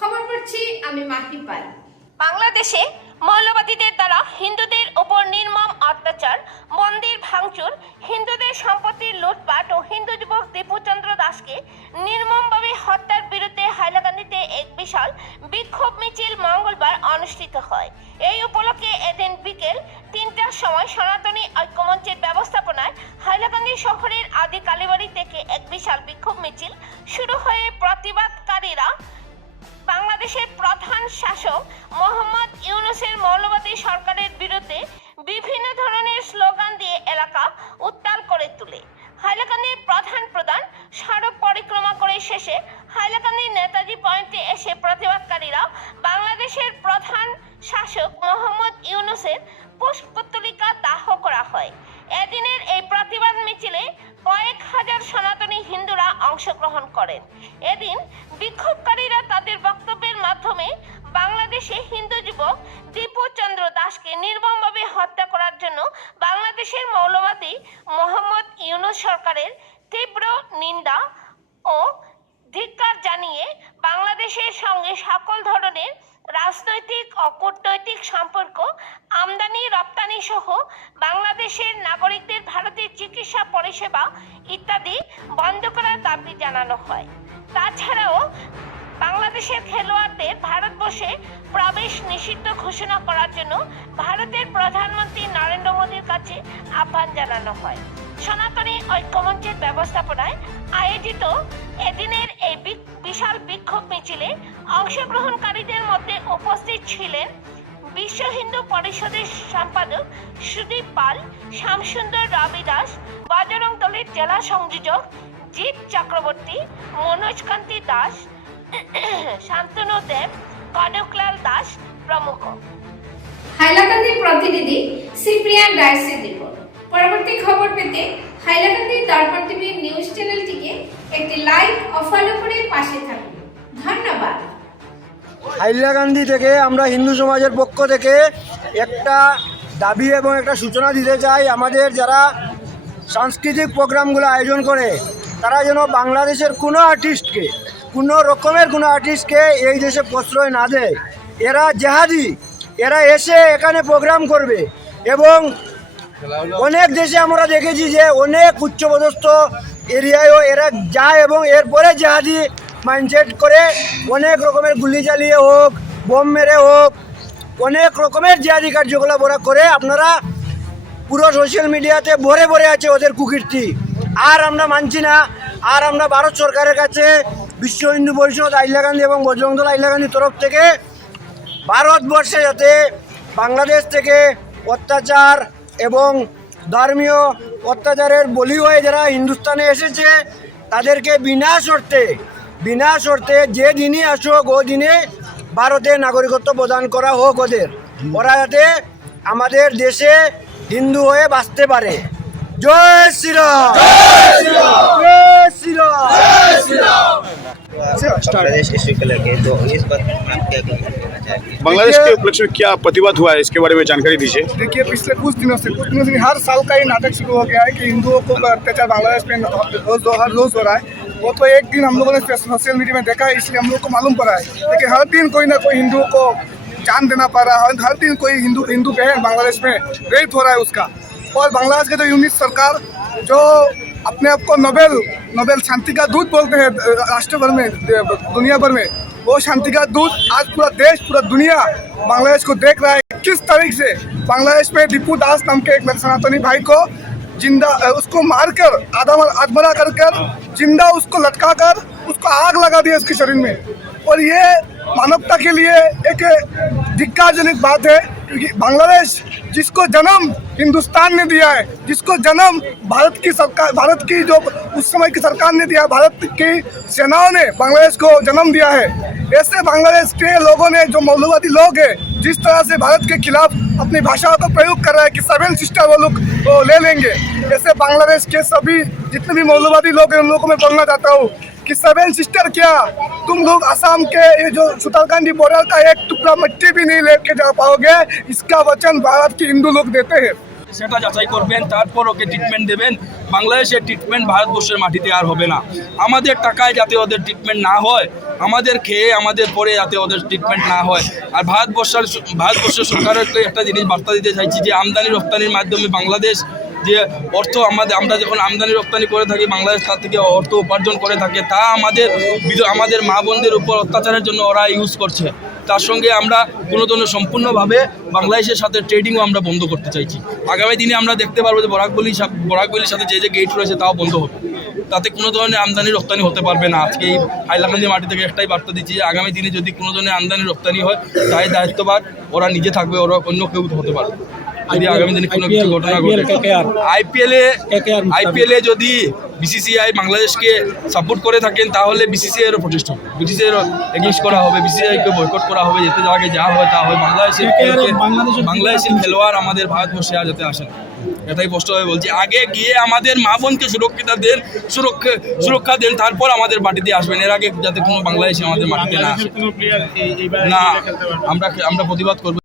খবর পড়ছি আমি মাহি পাল। বাংলাদেশে মৌলবাদীদের দ্বারা হিন্দুদের উপর নির্মম অত্যাচার, মন্দির ভাঙচুর, হিন্দুদের সম্পত্তির লুটপাট ও হিন্দু যুবক দীপুচন্দ্র দাসকে নির্মমভাবে হত্যার বিরুদ্ধে হাইলাকান্দিতে এক বিশাল বিক্ষোভ মিছিল মঙ্গলবার অনুষ্ঠিত হয়। এই উপলক্ষে এদিন বিকেল ৩টার সময় সনাতনী ঐক্যমঞ্চের ব্যবস্থাপনায় হাইলাকান্দি শহরের আদি কালীবাড়ি থেকে এক বিশাল বিক্ষোভ মিছিল শুরু হয়ে প্রতিবাদকারীরা বাংলাদেশের প্রধান শাসক মোহাম্মদ ইউনূসের মৌলবাদী সরকারের বিরুদ্ধে বিভিন্ন ধরনের স্লোগান দিয়ে এলাকা উত্তাল করে তোলে। হাইলাকান্দির প্রধান সড়ক পরিক্রমা করে শেষে হাইলাকান্দির নেতাজি পয়েন্টে এসে প্রতিবাদকারীরা বাংলাদেশের প্রধান শাসক মোহাম্মদ ইউনূসের পুষ্পতলিকা দাহ করা হয়। এদিনের এই প্রতিবাদ মিছিলে কয়েক হাজার সনাতনী হিন্দুরা অংশগ্রহণ করেন। এদিন বিক্ষোভকারীরা তাদের বক্তব্যের মাধ্যমে বাংলাদেশে হিন্দু যুবক দীপুচন্দ্র দাসকে নির্মমভাবে হত্যা করার জন্য বাংলাদেশের মৌলবাদী মোহাম্মদ ইউনূস সরকারের তীব্র নিন্দা ও ধিক্কার জানিয়ে বাংলাদেশের সঙ্গে সকল ধরনের রাজনৈতিক ও কূটনৈতিক সম্পর্ক, আমদানি রপ্তানি সহ বাংলাদেশের নাগরিকদের ভারতের চিকিৎসা পরিষেবা ইত্যাদি বন্ধ করার দাবি জানানো হয়। তাছাড়াও বাংলাদেশের খেলোয়াড়দের ভারতবর্ষে প্রবেশ নিষিদ্ধ ঘোষণা করার জন্য ভারতের প্রধানমন্ত্রী নরেন্দ্র মোদীর কাছে আহ্বান জানানো হয়। সনাতনী ঐক্যমঞ্চের ব্যবস্থাপনায় আয়োজিত এদিনের এই বিশাল বিক্ষোভ মিছিলে অংশগ্রহণকারীদের মধ্যে উপস্থিত ছিলেন বিশ্ব হিন্দু পরিষদের সম্পাদক সুদীপ পাল, শ্যামসুন্দর রবি দাস, বজরং দলের জেলা সংযোজক জিৎ চক্রবর্তী, মনোজ কান্তি দাস, শান্তনু দেব, কনকলাল দাস প্রমুখ। হাইলাকান্দির প্রতিনিধি সিপ্রিয়ান রাইসের রিপোর্ট। পরবর্তী খবর পেতে হাইলাকান্দির দর্পণ টিভি নিউজ চ্যানেলটিকে একটি লাইক ও ফলো করে পাশে থাকুন। ধন্যবাদ। হাইলাকান্দি থেকে আমরা হিন্দু সমাজের পক্ষ থেকে একটা দাবি এবং একটা সূচনা দিতে চাই। আমাদের যারা সাংস্কৃতিক প্রোগ্রামগুলো আয়োজন করে তারা যেন বাংলাদেশের কোনো আর্টিস্টকে, কোনো রকমের কোনো আর্টিস্টকে এই দেশে প্রশ্রয় না দেয়। এরা জেহাদি, এরা এসে এখানে প্রোগ্রাম করবে এবং অনেক দেশে আমরা দেখেছি যে অনেক উচ্চপদস্থ এরিয়ায়ও এরা যায় এবং এরপরে জেহাদি মাইন্ডসেট করে অনেক রকমের গুলি চালিয়ে হোক, বোম মেরে হোক, অনেক রকমের জেহাদি কার্যকলাপ ওরা করে। আপনারা পুরো সোশ্যাল মিডিয়াতে ভরে ভরে আছে ওদের কুকীর্তি। আর আমরা মানছি না। আর আমরা ভারত সরকারের কাছে বিশ্ব হিন্দু পরিষদ হাইলাকান্দি এবং বজরং দল হাইলাকান্দির তরফ থেকে ভারতবর্ষে যাতে বাংলাদেশ থেকে অত্যাচার এবং ধর্মীয় অত্যাচারের বলি হয়ে যারা হিন্দুস্তানে এসেছে তাদেরকে বিনা শর্তে যে দিনই আসুক ও দিনে ভারতে নাগরিকত্ব প্রদান করা হোক ওরা যাতে আমাদের দেশে হিন্দু হয়ে বাঁচতে পারে। জয় শ্রীরাম, জয় শ্রীরাম। बांग्लादेश इश्यू को लेके तो इस बात में आप क्या कहना चाहेंगे? बांग्लादेश के उपलक्ष्य में क्या प्रतिवाद हुआ है, इसके बारे में जानकारी दीजिए। देखिए, पिछले कुछ दिनों से हर साल का ये नाटक शुरू हो गया है कि हिंदुओं को अत्याचार बांग्लादेश में हर रोज हो रहा है। वो तो एक दिन हम लोगों ने सोशल मीडिया में देखा है, इसलिए हम लोग को मालूम पड़ा है। लेकिन हर दिन कोई ना कोई हिंदुओं को जान देना पड़ रहा है। हर दिन कोई हिंदू बहन बांग्लादेश में रेप हो रहा है उसका। और बांग्लादेश के जो यूनिट सरकार जो अपने आप को नोबेल शांति का दूत बोलते हैं राष्ट्र भर में, दुनिया भर में, वो शांति का दूत आज पूरा देश, पूरा दुनिया बांग्लादेश को देख रहा है। किस तरीके से बांग्लादेश में दीपू दास नाम के एक सनातनी भाई को जिंदा उसको मारकर आत्महत्या कर जिंदा उसको लटका कर उसको आग लगा दिया उसके शरीर में। और ये मानवता के लिए एक धिक्कारजनक बात है, क्योंकि बांग्लादेश जिसको जन्म हिंदुस्तान ने दिया है, जिसको जन्म भारत की जो उस समय की सरकार ने दिया, भारत की सेनाओं ने बांग्लादेश को जन्म दिया है। ऐसे बांग्लादेश के लोगों ने, जो मौलवादी लोग हैं, जिस तरह से भारत के खिलाफ अपनी भाषाओं का प्रयोग कर रहा है कि 7 सिस्टर वो लोग ले लेंगे, ऐसे बांग्लादेश के सभी जितने भी मौलवादी लोग हैं उन लोगों को मैं बोलना चाहता हूँ कि 7 सिस्टर क्या, तुम लोग असम के ये जो सुतारकांडी बॉर्डर का एक टुकड़ा मिट्टी भी नहीं लेके जा पाओगे। इसका वचन भारत के हिंदू लोग देते हैं। সেটা যাচাই করবেন, তারপর ওকে ট্রিটমেন্ট দেবেন। বাংলাদেশের ট্রিটমেন্ট ভারতবর্ষের মাটিতে আর হবে না। আমাদের টাকায় যাতে ওদের ট্রিটমেন্ট না হয়, আমাদের খেয়ে আমাদের পরে যাতে ওদের ট্রিটমেন্ট না হয়। আর ভারতবর্ষের সরকারকে একটা জিনিস বার্তা দিতে চাইছি যে আমদানি রপ্তানির মাধ্যমে বাংলাদেশ যে অর্থ আমরা যখন আমদানি রপ্তানি করে থাকি, বাংলাদেশ তার থেকে অর্থ উপার্জন করে থাকে, তা আমাদের মা বোনদের উপর অত্যাচারের জন্য ওরা ইউজ করছে। তার সঙ্গে আমরা কোনো ধরনের সম্পূর্ণভাবে বাংলাদেশের সাথে ট্রেডিংও আমরা বন্ধ করতে চাইছি। আগামী দিনে আমরা দেখতে পারবো যে বরাকবলির সাথে যে গেট রয়েছে তাও বন্ধ হবে, তাতে কোনো ধরনের আমদানি রপ্তানি হতে পারবে না। আজকে এই হাইলাকান্দি মাটি থেকে একটাই বার্তা দিচ্ছি যে আগামী দিনে যদি কোনো ধরনের আমদানি রপ্তানি হয়, তাই দায়িত্ববান ওরা নিজে থাকবে, ওরা অন্য কেউ হতে পারবে যদি আগামী দিনে কোনো কিছু ঘটনা ঘটে। আইপিএলে যদি বিসিসিআই বাংলাদেশকে সাপোর্ট করে থাকেন তাহলে বিসিসিআই এরও প্রচেষ্টা হবে, বিসিসিআই এরও এগেইনস্ট করা হবে, বিসিসিআইকে বয়কট করা হবে, যাতে আগে যা হয় তা হয়। বাংলাদেশের খেলোয়াড় আমাদের ভারতবর্ষে আর যাতে আসেন, এটাই স্পষ্টভাবে বলছি। আগে গিয়ে আমাদের মা বোনকে সুরক্ষা দেন, তারপর আমাদের মাটিতে আসবেন। এর আগে যাতে কোনো বাংলাদেশি আমাদের মাটিতে না আসে না, আমরা প্রতিবাদ করবো।